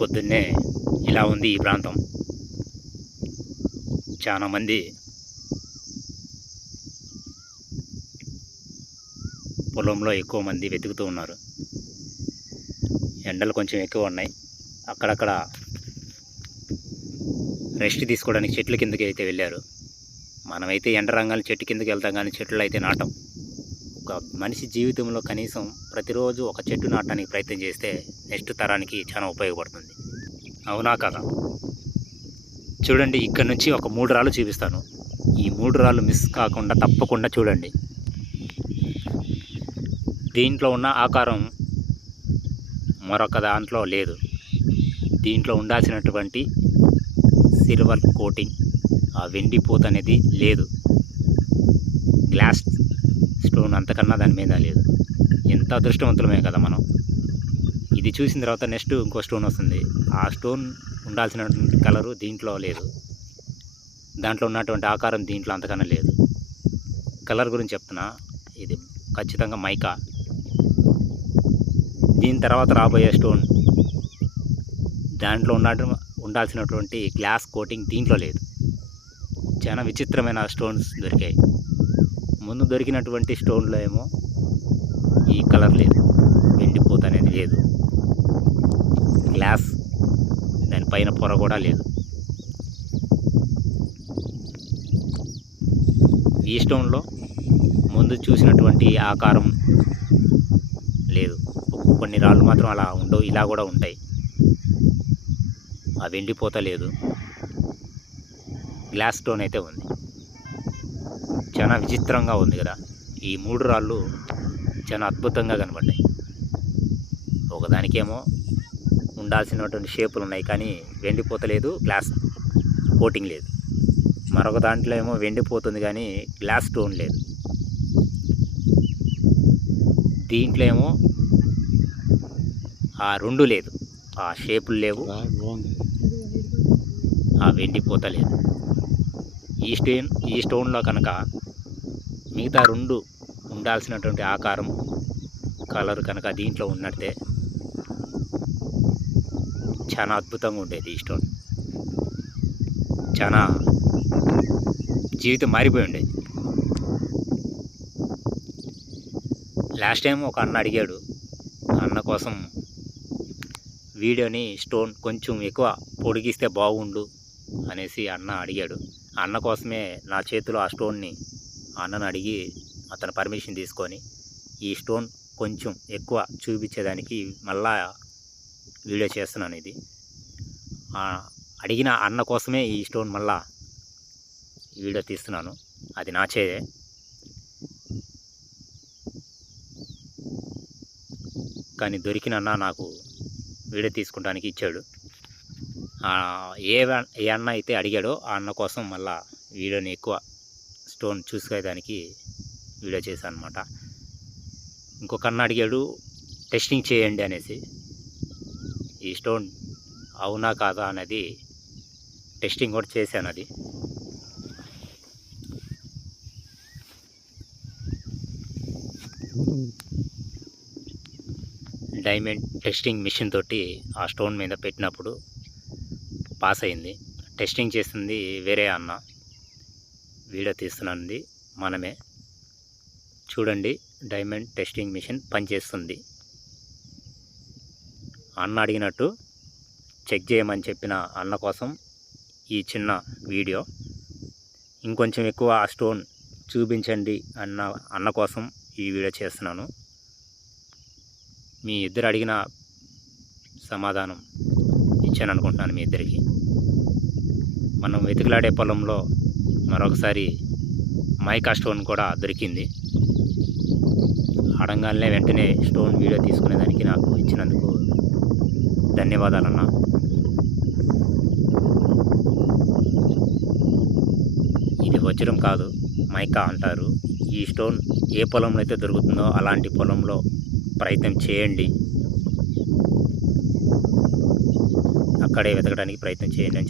పొద్దున్నే ఇలా ఉంది ఈ ప్రాంతం. చాలామంది పొలంలో ఎక్కువ మంది వెతుకుతూ ఉన్నారు. ఎండలు కొంచెం ఎక్కువ ఉన్నాయి. అక్కడక్కడ రెస్ట్ తీసుకోవడానికి చెట్ల కిందకి అయితే వెళ్ళారు. మనమైతే ఎండ రంగాలు చెట్టు కిందకి వెళ్తాం, కానీ చెట్లు అయితే నాటం. ఒక మనిషి జీవితంలో కనీసం ప్రతిరోజు ఒక చెట్టు నాటడానికి ప్రయత్నం చేస్తే నెక్స్ట్ తరానికి చాలా ఉపయోగపడుతుంది. అవునా కదా? చూడండి, ఇక్కడ నుంచి ఒక 3 రాళ్ళు చూపిస్తాను. ఈ 3 రాళ్ళు మిస్ కాకుండా తప్పకుండా చూడండి. దీంట్లో ఉన్న ఆకారం మరొక దాంట్లో లేదు. దీంట్లో ఉండాల్సినటువంటి సిల్వర్ కోటింగ్, ఆ వెండి పూత అనేది లేదు. గ్లాస్ స్టోన్ అంతకన్నా దాని మీద లేదు. ఎంత అదృష్టవంతులమే కదా మనం. ఇది చూసిన తర్వాత నెక్స్ట్ ఇంకో స్టోన్ వస్తుంది. ఆ స్టోన్ ఉండాల్సినటువంటి కలరు దీంట్లో లేదు. దాంట్లో ఉన్నటువంటి ఆకారం దీంట్లో అంతకన్నా లేదు. కలర్ గురించి చెప్తున్నా, ఇది ఖచ్చితంగా మైకా. దీని తర్వాత రాబోయే స్టోన్ దాంట్లో ఉండాల్సినటువంటి గ్లాస్ కోటింగ్ దీంట్లో లేదు. చాలా విచిత్రమైన స్టోన్స్ దొరికాయి. ముందు దొరికినటువంటి స్టోన్లో ఏమో ఈ కలర్ లేదు, వెండిపోత అనేది లేదు, గ్లాస్ దానిపైన పొర కూడా లేదు. ఈ స్టోన్లో ముందు చూసినటువంటి ఆకారం లేదు. కొన్ని రాళ్ళు మాత్రం అలా ఉండవు, ఇలా కూడా ఉంటాయి. ఆ వెండిపోత లేదు, గ్లాస్ స్టోన్ అయితే ఉంది. చాలా విచిత్రంగా ఉంది కదా. ఈ 3 రాళ్ళు చాలా అద్భుతంగా కనబడ్డాయి. ఒకదానికేమో ఉండాల్సినటువంటి షేపులు ఉన్నాయి, కానీ వెండిపోత లేదు, గ్లాస్ కోటింగ్ లేదు. మరొక దాంట్లో ఏమో వెండిపోతుంది, కానీ గ్లాస్ స్టోన్ లేదు. దీంట్లో ఏమో ఆ 2 లేదు, ఆ షేపులు లేవు, ఆ వెండిపోత లేదు. ఈ స్టోన్లో కనుక మిగతా 2 ఉండాల్సినటువంటి ఆకారం, కలర్ కనుక దీంట్లో ఉన్నట్టే చాలా అద్భుతంగా ఉండేది. ఈ స్టోన్ చాలా జీవితం మారిపోయి ఉండేది. లాస్ట్ టైం ఒక అన్న అడిగాడు, అన్న కోసం వీడియోని స్టోన్ కొంచెం ఎక్కువ పొడిగిస్తే బాగుండు అనేసి అన్న అడిగాడు. అన్న కోసమే నా చేతిలో ఆ స్టోన్ని అన్నను అడిగి అతను పర్మిషన్ తీసుకొని ఈ స్టోన్ కొంచెం ఎక్కువ చూపించేదానికి మళ్ళా వీడియో చేస్తున్నాను. ఇది అడిగిన అన్న కోసమే ఈ స్టోన్ మళ్ళా వీడియో తీస్తున్నాను. అది నా చేదే. కానీ దొరికిన అన్న నాకు వీడియో తీసుకుంటానికి ఇచ్చాడు. ఏ అన్న అయితే అడిగాడో ఆ అన్న కోసం మళ్ళా వీడియోని ఎక్కువ స్టోన్ చూసుకునేదానికి వీడియో చేశాను అనమాట. ఇంకొక అన్న అడిగాడు టెస్టింగ్ చేయండి అనేసి. ఈ స్టోన్ అవునా కాదా అనేది టెస్టింగ్ కూడా చేశాను. అది డైమండ్ టెస్టింగ్ మిషన్ తోటి ఆ స్టోన్ మీద పెట్టినప్పుడు పాస్ అయింది. టెస్టింగ్ చేస్తుంది వేరే అన్న, వీడియో తీస్తున్నది మనమే. చూడండి, డైమండ్ టెస్టింగ్ మిషన్ పనిచేస్తుంది. అన్న అడిగినట్టు చెక్ చేయమని చెప్పిన అన్న కోసం ఈ చిన్న వీడియో. ఇంకొంచెం ఎక్కువ ఆ స్టోన్ చూపించండి అన్న కోసం ఈ వీడియో చేస్తున్నాను. మీ ఇద్దరు అడిగిన సమాధానం ఇచ్చాను అనుకుంటున్నాను మీ ఇద్దరికి. మనం వెతుకులాడే పొలంలో మరొకసారి మైకా స్టోన్ కూడా దొరికింది. అడగానే వెంటనే స్టోన్ వీడియో తీసుకునేదానికి నాకు ఇచ్చినందుకు ధన్యవాదాలన్నా. ఇది వజ్రం కాదు, మైకా అంటారు. ఈ స్టోన్ ఏ పొలంలో అయితే దొరుకుతుందో అలాంటి పొలంలో ప్రయత్నం చేయండి. అక్కడే వెతకడానికి ప్రయత్నం చేయండి అని